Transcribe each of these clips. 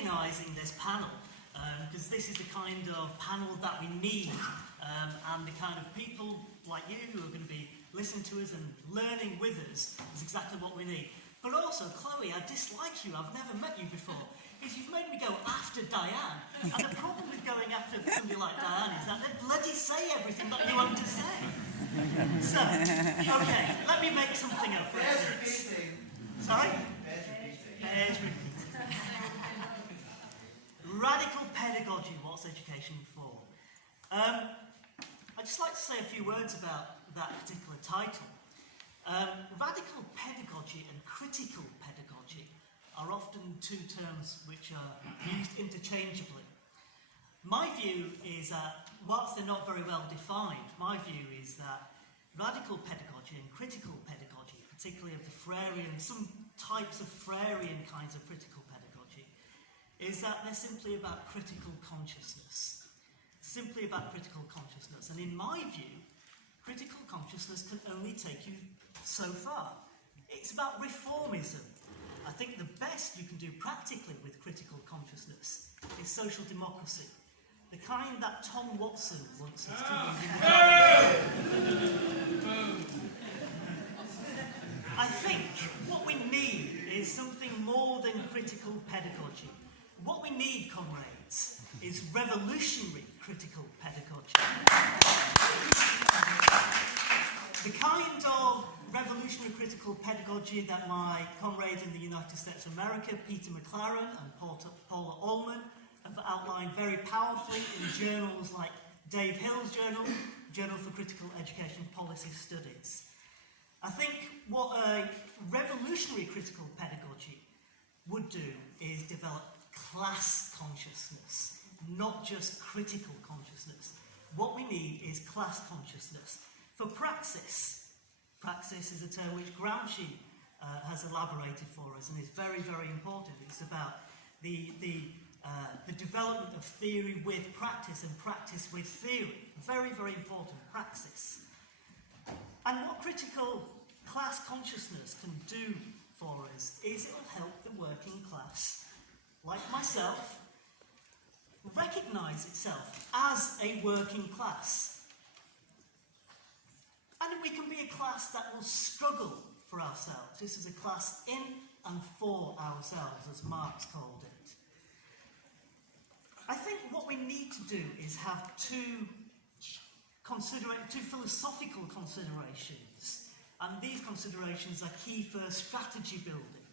organising this panel, because this is the kind of panel that we need, and the kind of people like you who are going to be listening to us and learning with us is exactly what we need. But also, Chloe, I dislike you. I've never met you before. Because you've made me go after Diane. And the problem with going after somebody like Diane is that they bloody say everything that you want to say. So, okay, let me make something up for you. Sorry? Bears repeating. Radical pedagogy, what's education for? I'd just like to say a few words about that particular title. Radical pedagogy and critical pedagogy are often two terms which are used interchangeably. My view is that, whilst they're not very well defined, my view is that radical pedagogy and critical pedagogy, particularly of the Freirean, some types of Freirean kinds of critical pedagogy, is that they're simply about critical consciousness. Simply about critical consciousness. And in my view, critical consciousness can only take you so far. It's about reformism. I think the best you can do practically with critical consciousness is social democracy. The kind that Tom Watson wants us to do. I think what we need is something more than critical pedagogy. What we need, comrades, is revolutionary critical pedagogy. The kind of revolutionary critical pedagogy that my comrades in the United States of America, Peter McLaren and Paula Ullman, have outlined very powerfully in journals like Dave Hill's journal, Journal for Critical Education Policy Studies. I think what a revolutionary critical pedagogy would do is develop class consciousness, not just critical consciousness. What we need is class consciousness. For praxis, praxis is a term which Gramsci has elaborated for us and is very, very important. It's about the development of theory with practice and practice with theory. Very, very important, praxis. And what critical class consciousness can do for us is it will help the working class, like myself, recognise itself as a working class. And we can be a class that will struggle for ourselves. This is a class in and for ourselves, as Marx called it. I think what we need to do is have two philosophical considerations. And these considerations are key for strategy building.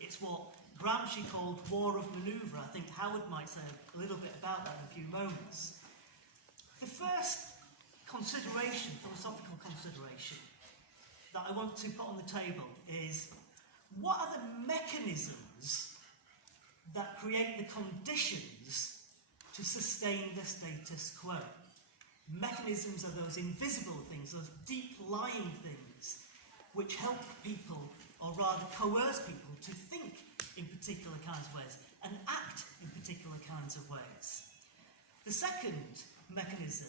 It's what Gramsci called war of manoeuvre. I think Howard might say a little bit about that in a few moments. The first consideration, philosophical consideration, that I want to put on the table is, what are the mechanisms that create the conditions to sustain the status quo? Mechanisms are those invisible things, those deep-lying things, which help people, or rather coerce people, to think in particular kinds of ways and act in particular kinds of ways. The second mechanism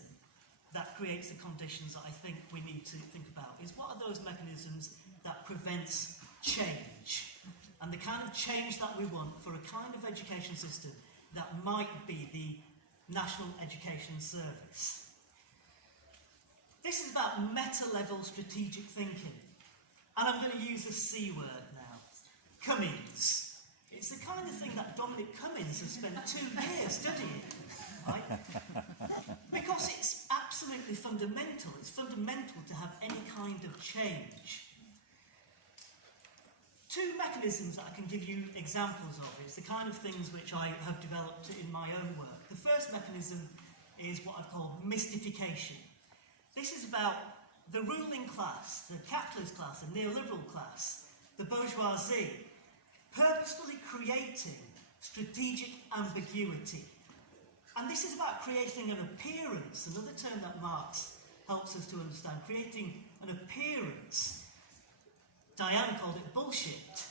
that creates the conditions that I think we need to think about is, what are those mechanisms that prevents change? And the kind of change that we want for a kind of education system that might be the National Education Service. This is about meta-level strategic thinking. And I'm going to use a C word now. Cummings. It's the kind of thing that Dominic Cummings has spent 2 years studying, right? Because it's absolutely fundamental. It's fundamental to have any kind of change. 2 mechanisms that I can give you examples of. It's the kind of things which I have developed in my own work. The first mechanism is what I've called mystification. This is about the ruling class, the capitalist class, the neoliberal class, the bourgeoisie, purposefully creating strategic ambiguity. And this is about creating an appearance, another term that Marx helps us to understand, creating an appearance. Diane called it bullshit.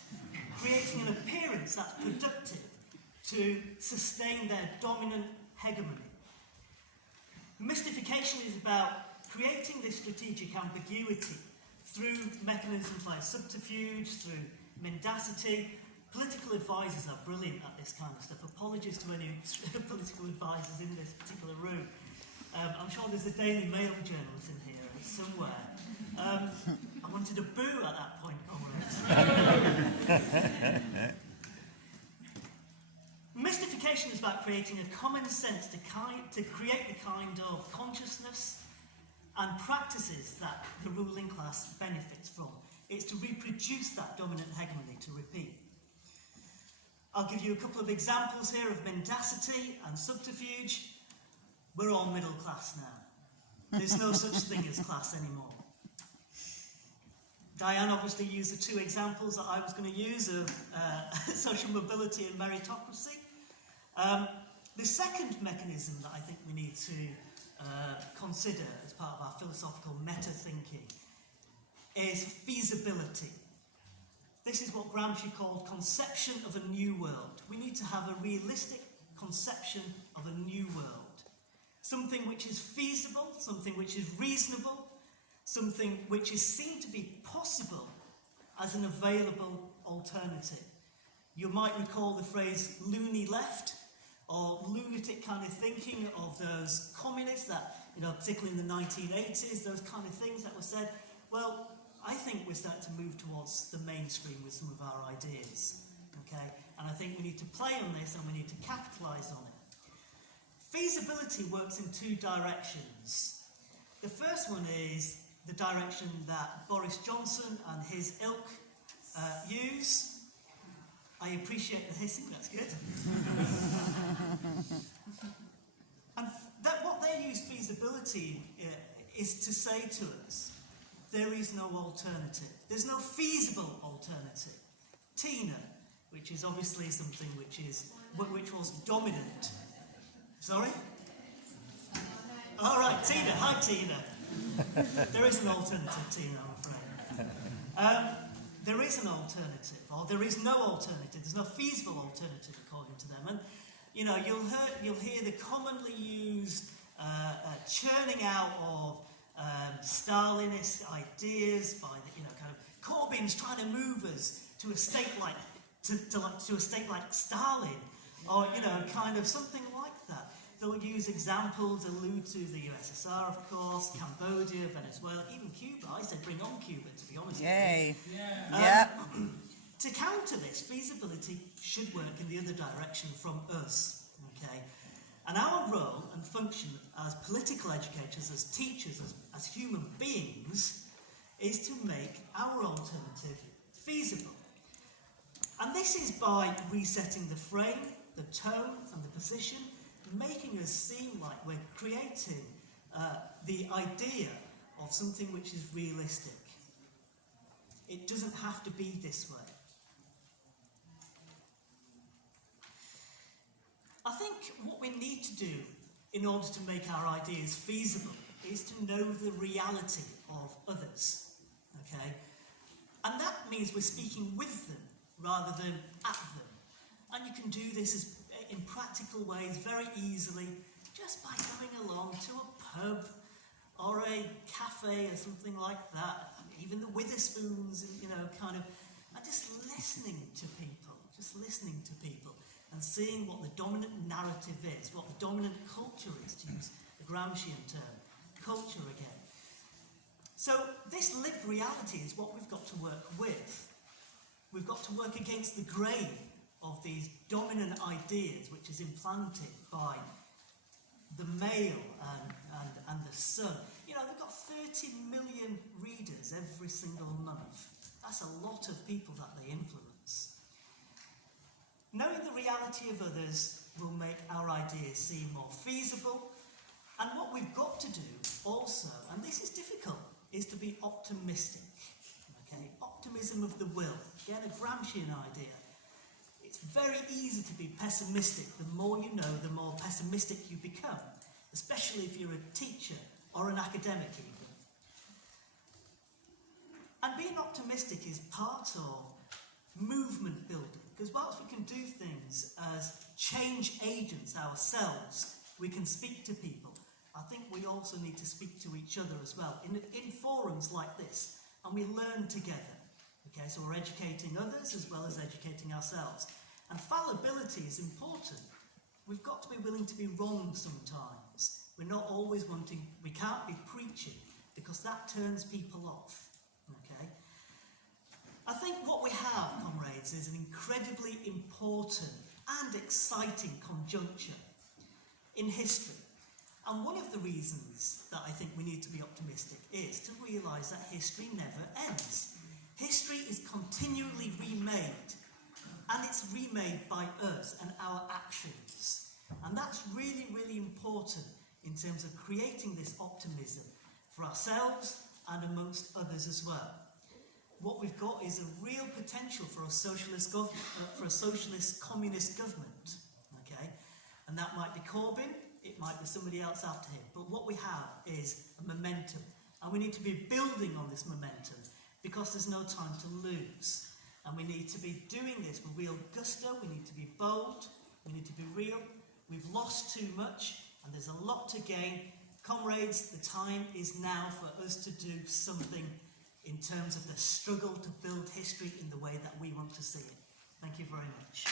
Creating an appearance that's productive to sustain their dominant hegemony. Mystification is about creating this strategic ambiguity through mechanisms like subterfuge, through mendacity, political advisors are brilliant at this kind of stuff. Apologies to any political advisors in this particular room. I'm sure there's a Daily Mail journalist in here somewhere. I wanted a boo at that point almost. Mystification is about creating a common sense to create the kind of consciousness and practices that the ruling class benefits from. It's to reproduce that dominant hegemony, to repeat. I'll give you a couple of examples here of mendacity and subterfuge. We're all middle class now. There's no such thing as class anymore. Diane obviously used the two examples that I was going to use of social mobility and meritocracy. The second mechanism that I think we need to consider as part of our philosophical meta-thinking is feasibility. This is what Gramsci called conception of a new world. We need to have a realistic conception of a new world. Something which is feasible, something which is reasonable, something which is seen to be possible as an available alternative. You might recall the phrase loony left, or lunatic kind of thinking of those communists that, particularly in the 1980s, those kind of things that were said. Well, I think we're starting to move towards the mainstream with some of our ideas, okay? And I think we need to play on this and we need to capitalise on it. Feasibility works in two directions. The first one is the direction that Boris Johnson and his ilk use. I appreciate the hissing, that's good. And what they use feasibility is to say to us, there is no alternative. There's no feasible alternative. Tina, which is obviously something which was dominant. Sorry? All right, Tina. Hi, Tina. There is an alternative, Tina, I'm afraid. There is an alternative, or there is no alternative. There's no feasible alternative, according to them. And you'll hear the commonly used churning out of Stalinist ideas by the Corbyn's trying to move us to a state like to a state like Stalin, or kind of something like that. They'll use examples, allude to the USSR, of course, Cambodia, Venezuela, even Cuba. I said bring on Cuba, to be honest. Yay! With you. To counter this, feasibility should work in the other direction from us. Okay. And our role and function as political educators, as teachers, as human beings, is to make our alternative feasible. And this is by resetting the frame, the tone, and the position, making us seem like we're creating the idea of something which is realistic. It doesn't have to be this way. I think what we need to do in order to make our ideas feasible is to know the reality of others, okay? And that means we're speaking with them rather than at them. And you can do this in practical ways very easily, just by going along to a pub or a cafe or something like that, even the Witherspoons, and just listening to people, and seeing what the dominant narrative is, what the dominant culture is, to use the Gramscian term, culture again. So this lived reality is what we've got to work with. We've got to work against the grain of these dominant ideas which is implanted by the Mail and the Sun. They've got 30 million readers every single month. That's a lot of people that they influence. Knowing the reality of others will make our ideas seem more feasible. And what we've got to do also, and this is difficult, is to be optimistic. Okay? Optimism of the will. Again, a Gramscian idea. It's very easy to be pessimistic. The more you know, the more pessimistic you become, especially if you're a teacher or an academic even. And being optimistic is part of movement building, because whilst we can do things as change agents ourselves, we can speak to people. I think we also need to speak to each other as well in forums like this, and we learn together. Okay, so we're educating others as well as educating ourselves. And fallibility is important. We've got to be willing to be wrong sometimes. We're not always we can't be preaching, because that turns people off. Okay? I think what we have, comrades, is an incredibly important and exciting conjuncture in history. And one of the reasons that I think we need to be optimistic is to realise that history never ends. History is continually remade, and it's remade by us and our actions. And that's really, really important in terms of creating this optimism for ourselves and amongst others as well. What we've got is a real potential for a socialist communist government, okay? And that might be Corbyn, it might be somebody else after him. But what we have is a momentum, and we need to be building on this momentum because there's no time to lose. And we need to be doing this with real gusto, we need to be bold, we need to be real. We've lost too much, and there's a lot to gain. Comrades, the time is now for us to do something in terms of the struggle to build history in the way that we want to see it. Thank you very much.